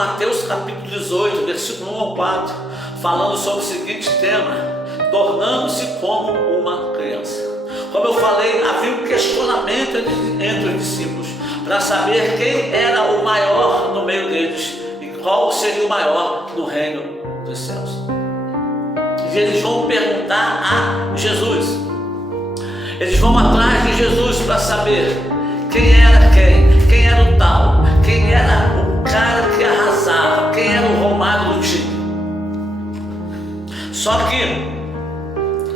Mateus capítulo 18, versículo 1 ao 4, falando sobre o seguinte tema: tornando-se como uma criança. Como eu falei, havia um questionamento entre os discípulos para saber quem era o maior no meio deles e qual seria o maior no reino dos céus. E eles vão perguntar a Jesus. Eles vão atrás de Jesus para saber quem era o tal, quem era o cara que arrasava, quem era o Romário do time. Só que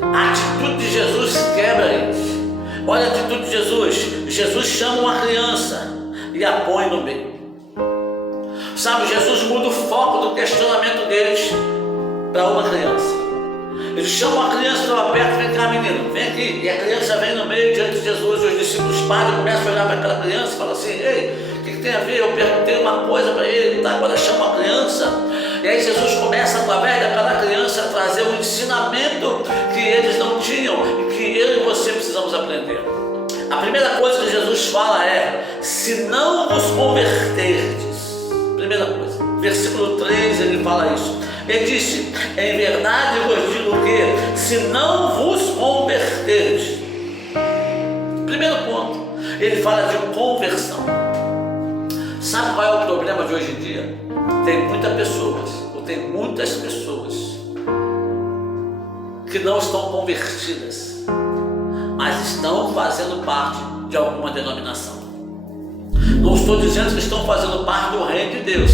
a atitude de Jesus quebra eles. Olha a atitude de Jesus. Jesus chama uma criança e a põe no meio. Sabe, Jesus muda o foco do questionamento deles para uma criança. Eles chamam a criança para perto, vem cá menino, vem aqui. E a criança vem no meio diante de Jesus. E os discípulos param e começam a olhar para aquela criança e falam assim: ei, o que tem a ver? Eu perguntei uma coisa para ele, tá? Agora chama a criança. E aí Jesus começa, através daquela criança, a trazer um ensinamento que eles não tinham e que eu e você precisamos aprender. A primeira coisa que Jesus fala é: se não vos converterdes. Primeira coisa, versículo 3 ele fala isso. Ele disse: em verdade vos digo que se não vos converterdes. Primeiro ponto, ele fala de conversão. Sabe qual é o problema de hoje em dia? Tem muitas pessoas que não estão convertidas, mas estão fazendo parte de alguma denominação. Não estou dizendo que estão fazendo parte do reino de Deus,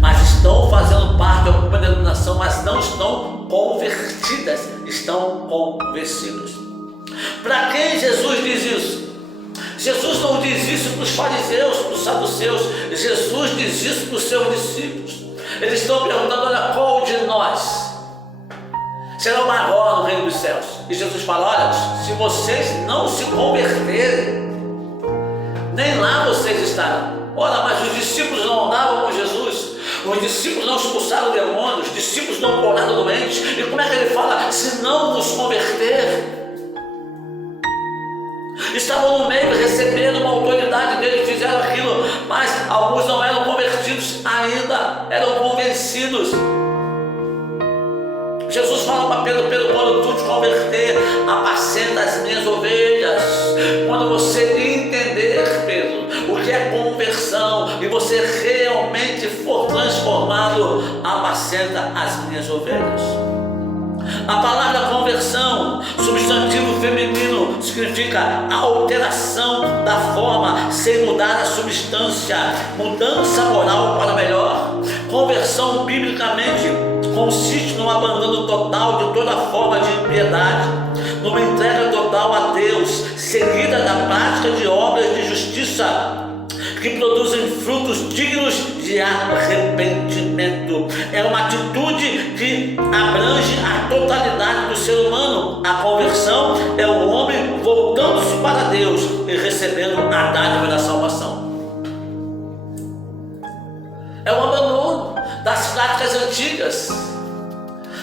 mas estão fazendo parte de alguma denominação, mas não estão convertidas, estão convencidas. Para quem Jesus diz isso? Jesus não diz isso para os fariseus, para os saduceus. Jesus diz isso para os seus discípulos. Eles estão perguntando: olha, qual de nós será o maior no reino dos céus? E Jesus fala: olha, se vocês não se converterem, nem lá vocês estarão. Olha, mas os discípulos não andavam com Jesus, os discípulos não expulsaram demônios, os discípulos não curaram doentes. E como é que ele fala? Se não vos converter. Estavam no meio, recebendo uma autoridade dele, fizeram aquilo, mas alguns não eram convertidos ainda, eram convencidos. Jesus fala para Pedro: Pedro, quando tu te converter, apacenta as minhas ovelhas. Quando você entender, Pedro, o que é conversão, e você realmente for transformado, apacenta as minhas ovelhas. A palavra conversão, substantivo feminino, significa alteração da forma sem mudar a substância, mudança moral para melhor. Conversão, biblicamente, consiste num abandono total de toda forma de impiedade, numa entrega total a Deus, seguida da prática de obras de justiça que produzem frutos dignos de arrependimento. É uma atitude que abrange a totalidade do ser humano. A conversão é o homem voltando-se para Deus e recebendo a dádiva da salvação. É o abandono das práticas antigas.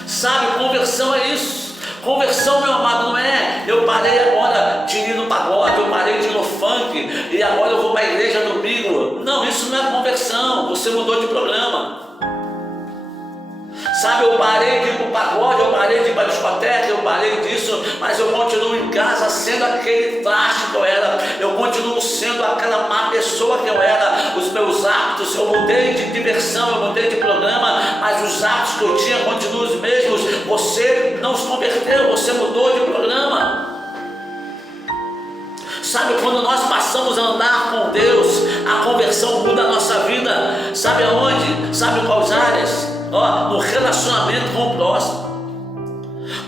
Sabe, conversão é isso. Conversão, meu amado, não é eu parei agora de ir no pagode, eu parei de ir no funk e agora eu vou para a igreja no domingo. Não, isso não é conversão. Você mudou de programa. Sabe, eu parei de ir para o pagode, eu parei de ir para a discoteca, eu parei disso, mas eu continuo em casa sendo aquele traste que eu era, eu continuo sendo aquela má pessoa que eu era. Os meus hábitos, eu mudei de diversão, eu mudei de programa, mas os hábitos que eu tinha continuam os mesmos. Você não se converteu, você mudou de programa. Sabe, quando nós passamos a andar com Deus, a conversão muda a nossa vida. Sabe aonde? Sabe quais áreas? No relacionamento com o próximo.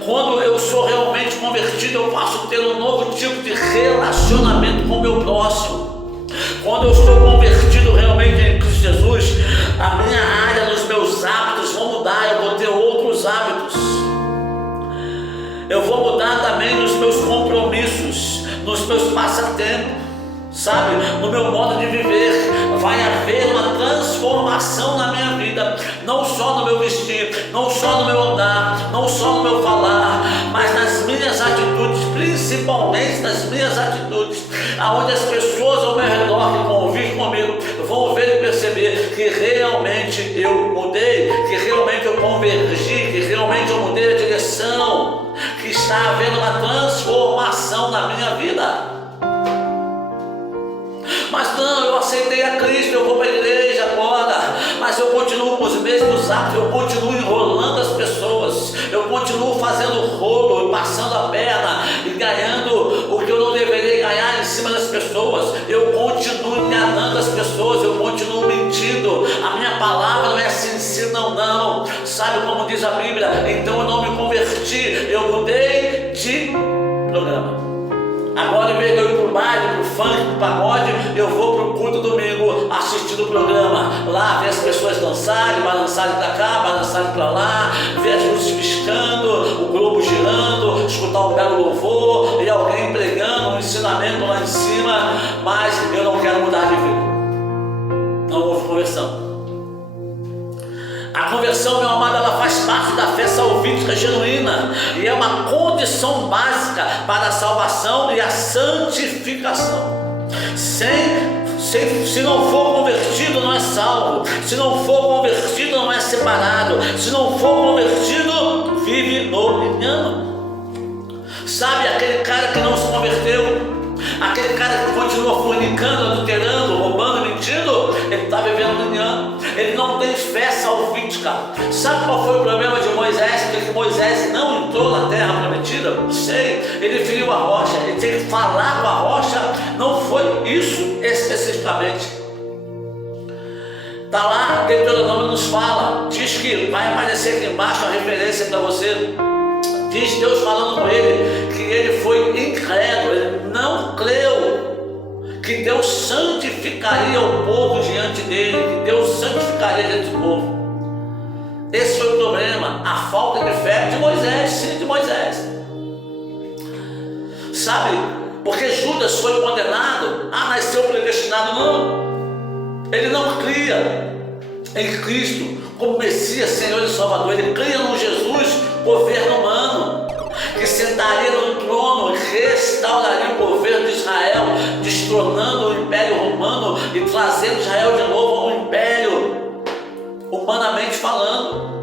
Quando eu sou realmente convertido, eu passo a ter um novo tipo de relacionamento com o meu próximo. Quando eu estou convertido realmente em Cristo Jesus, a minha área nos meus hábitos vão mudar. Eu vou ter outros hábitos. Eu vou mudar também nos meus compromissos, nos meus passatempos. Sabe, no meu modo de viver, vai haver uma transformação na minha vida, não só no meu vestir, não só no meu andar, não só no meu falar, mas nas minhas atitudes, principalmente nas minhas atitudes, aonde as pessoas ao meu redor que convivem comigo vão ver e perceber que realmente eu mudei, que realmente eu convergi, que realmente eu mudei a direção, que está havendo uma transformação na minha vida. Mas não, eu aceitei a Cristo, eu vou para a igreja agora, mas eu continuo com os mesmos atos, eu continuo enrolando as pessoas, eu continuo fazendo rolo, passando a perna e ganhando o que eu não deveria ganhar em cima das pessoas, eu continuo enganando as pessoas, eu continuo mentindo, a minha palavra não é sim, não, sabe como diz a Bíblia? Então eu não me converti, eu mudei de programa. Agora, em vez de eu ir para o baile, para o funk, para o pagode, eu vou para o culto domingo assistindo o programa. Lá, ver as pessoas dançarem, balançarem para cá, balançarem para lá, ver as luzes piscando, o globo girando, escutar um belo louvor e alguém pregando um ensinamento lá em cima, mas eu não quero mudar de vida. Não houve conversão. A conversão, meu amado, ela faz parte da fé salvífica genuína e é uma condição básica para a salvação e a santificação. Se não for convertido, não é salvo. Se não for convertido, não é separado. Se não for convertido, vive no engano. Sabe aquele cara que não se converteu? Aquele cara que continua fornicando, adulterando, roubando, mentindo, ele está vivendo no engano. Ele não tem fé salvífica. Sabe qual foi o problema de Moisés? Porque Moisés não entrou na terra prometida? Não sei. Ele feriu a rocha, ele tem que falar com a rocha. Não foi isso especificamente. Está lá, Deuteronômio nos fala, diz que vai aparecer aqui embaixo a referência para você. Diz Deus falando com ele que ele foi incrédulo, ele não creu que Deus santificaria o povo diante dele, que Deus santificaria diante do povo. Esse foi o problema, a falta de fé de Moisés, sim, de Moisés. Sabe, porque Judas foi condenado, nasceu predestinado, não. Ele não cria em Cristo como Messias, Senhor e Salvador, ele cria no Jesus, governo humano, que sentaria no trono e restauraria o governo de Israel, destronando o Império Romano e trazendo Israel de novo ao Império, humanamente falando.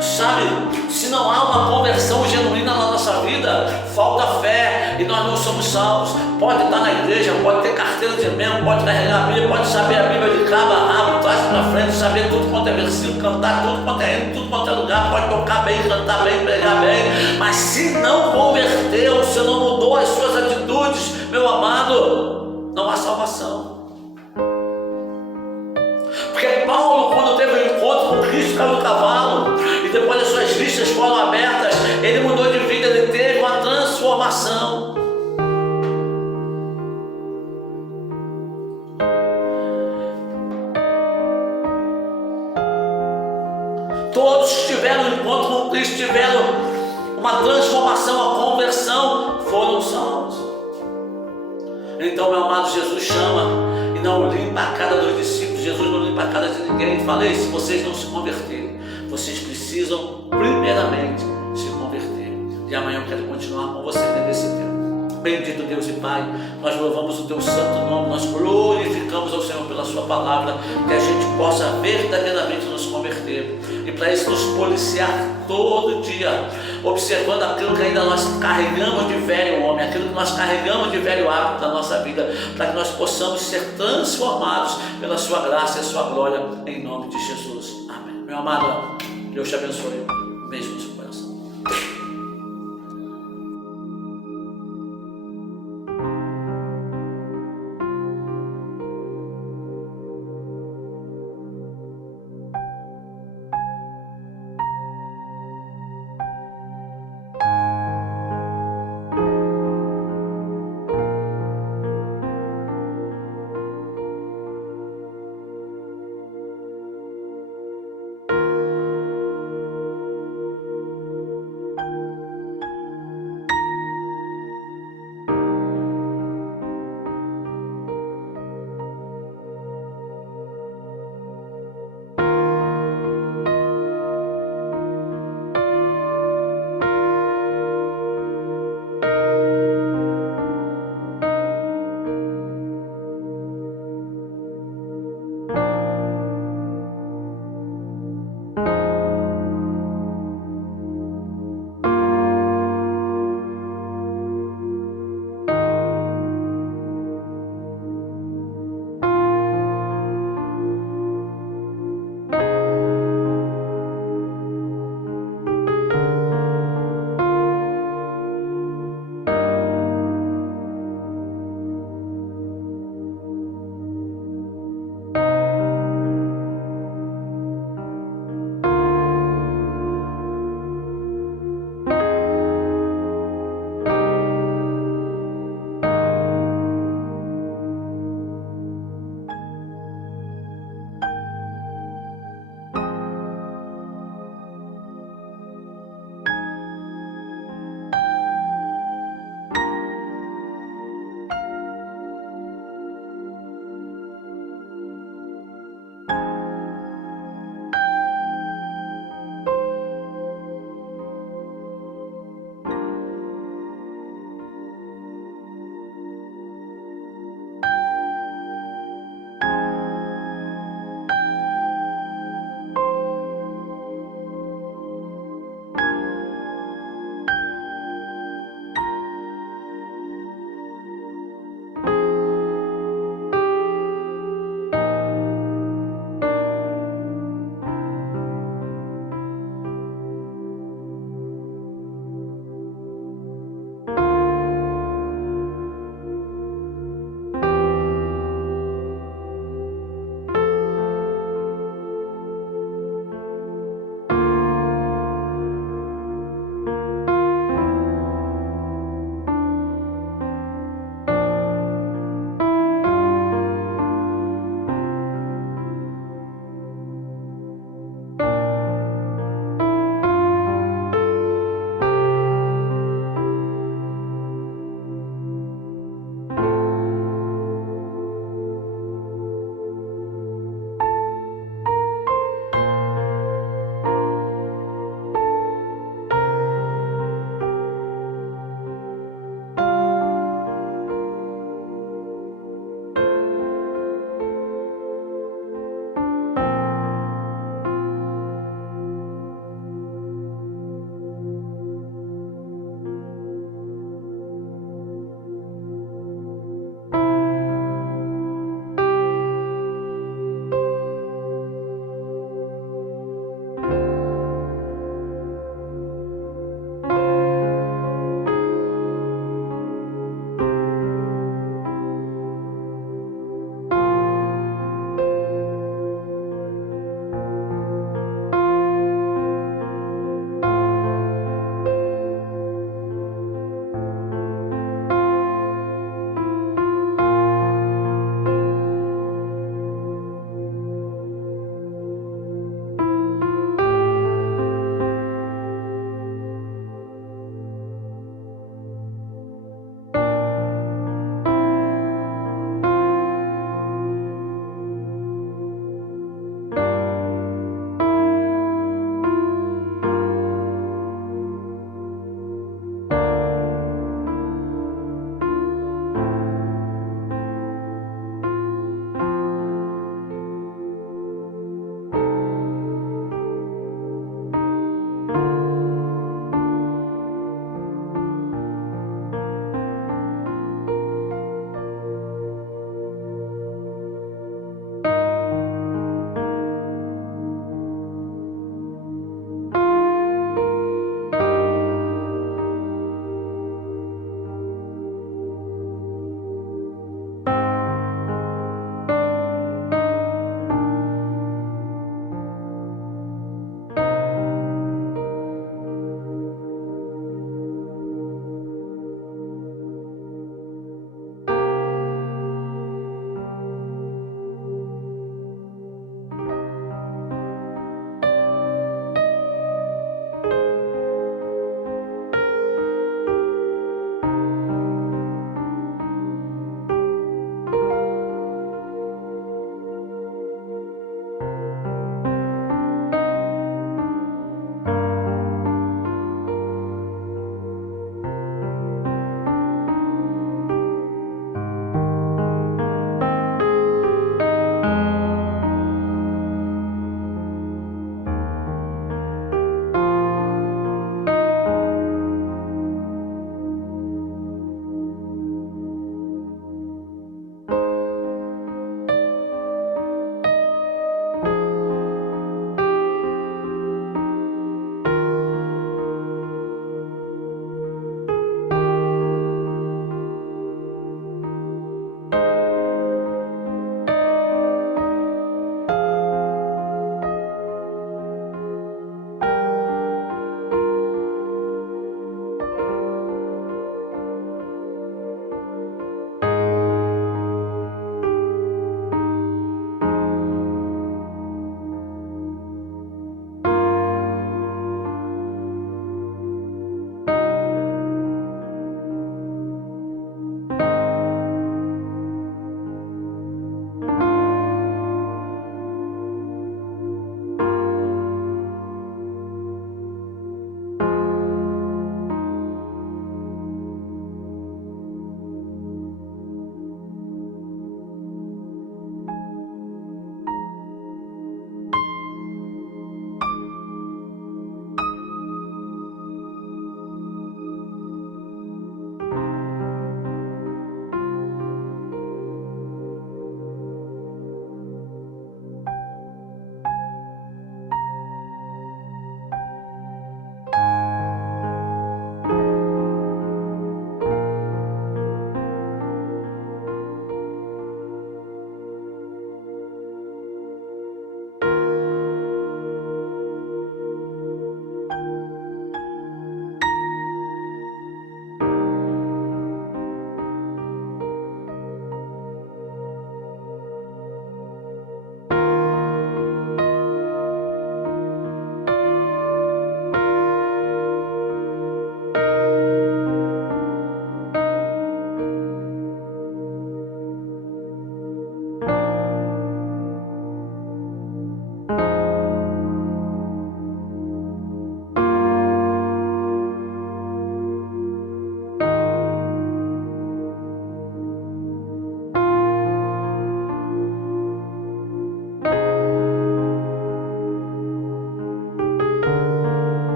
Sabe, se não há uma conversão genuína na nossa vida, falta fé e nós não somos salvos. Pode estar na igreja, pode ter carteira de membro, pode carregar a Bíblia, pode saber a Bíblia de cabo a rabo, trás para frente, saber tudo quanto é versículo, cantar tudo quanto é hino, tudo quanto é lugar, pode tocar bem, cantar bem, pregar bem, mas se não converteu, se não mudou as suas atitudes, meu amado, não há salvação. Porque Paulo, quando teve um encontro com Cristo, caiu do cavalo, e depois as suas vistas foram abertas, ele mudou de vida, ele teve uma transformação. Todos que tiveram um encontro com Cristo, tiveram uma transformação, uma conversão, foram salvos. Então, meu amado, Jesus chama e não limpa a cara dos discípulos. Jesus não limpa a cara de ninguém. Falei, se vocês não se converterem, vocês precisam primeiramente se converter. E amanhã eu quero continuar com você nesse tempo. Bendito Deus e Pai, nós louvamos o Teu santo nome, nós glorificamos ao Senhor pela Sua palavra, que a gente possa verdadeiramente nos converter. E para isso nos policiar todo dia, observando aquilo que ainda nós carregamos de velho homem, aquilo que nós carregamos de velho hábito da nossa vida, para que nós possamos ser transformados pela Sua graça e a Sua glória, em nome de Jesus. Amém. Meu amado, Deus te abençoe.